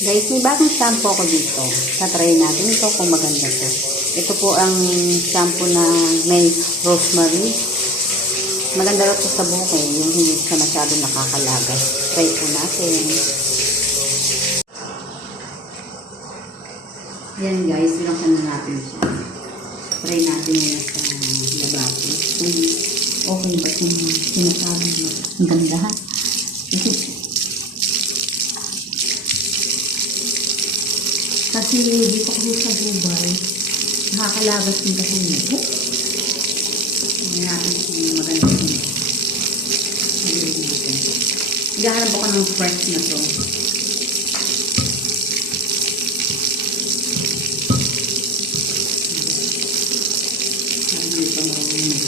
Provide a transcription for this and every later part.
Guys, may bagong shampoo ako dito. Tatry natin ito kung maganda to. Ito po ang shampoo na may rosemary. Maganda ito sa buhok eh, yung hindi siya masyadong nakakalagas. Try po natin. Yan guys, ilangkan na natin siya. Try natin yan sa lababo. Kung okay ba kung sinasabi mo. Ang ganda ha. Kasi dito ko sa Dubai, nakakalagas din kasi nito. Hindi natin kung maganda ito. Maganda natin. Igahanap ako ng fresh na to. Hindi pa marunong.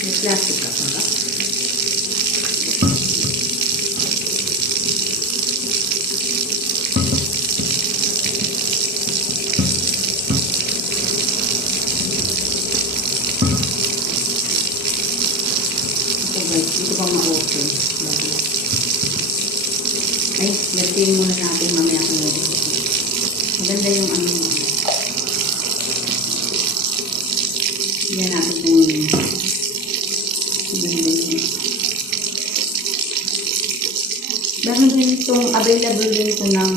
May plastic ka pa ba? Dito pa ma-open. Ay, lagyan muna natin mamaya kung maganda yung ano. Yan natin kung maganda yun. Meron din itong available din ito ng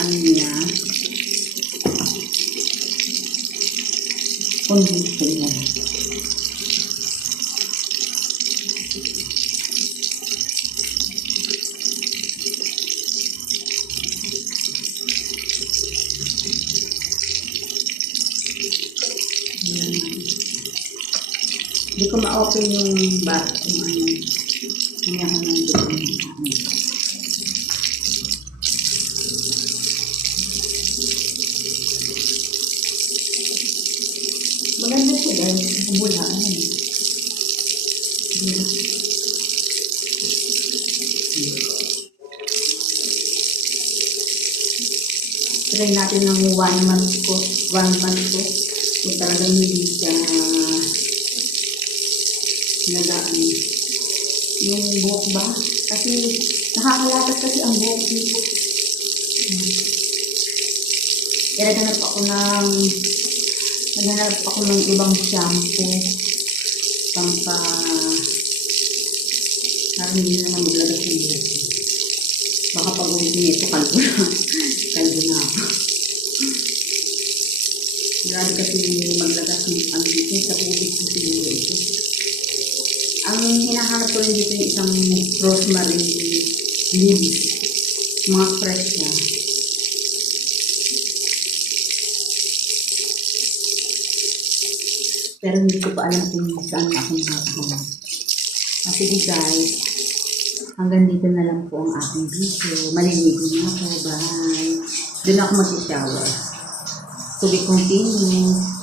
ano niya. Condition niya. Hindi ko ma-open yung bar kung ano. Kamayahan lang dito. Maganda siya dahil bulaan. Try natin ng 1 month ko. 1 month ko. Kung talagang hindi siya nagaan yung buhok ba? Kasi nakakalakas kasi ang buhok dito. Kaya naghanap ako ng ibang shampoo parang hindi naman maglagas yung buhok. Baka pag uwi nito kalbo na ako. Grabe kasi maglagas yung ano dito sa ubig ko siguro ito. Ang hinahanap ko rin dito yung isang rosemary leaves. Mga fresh siya. Pero hindi ko pa alam kung saan ako nakakahanap. Sige guys, hanggang dito na lang po ang aking video. Maliligo na ako. Bye. Doon ako mag-shower. To be continued.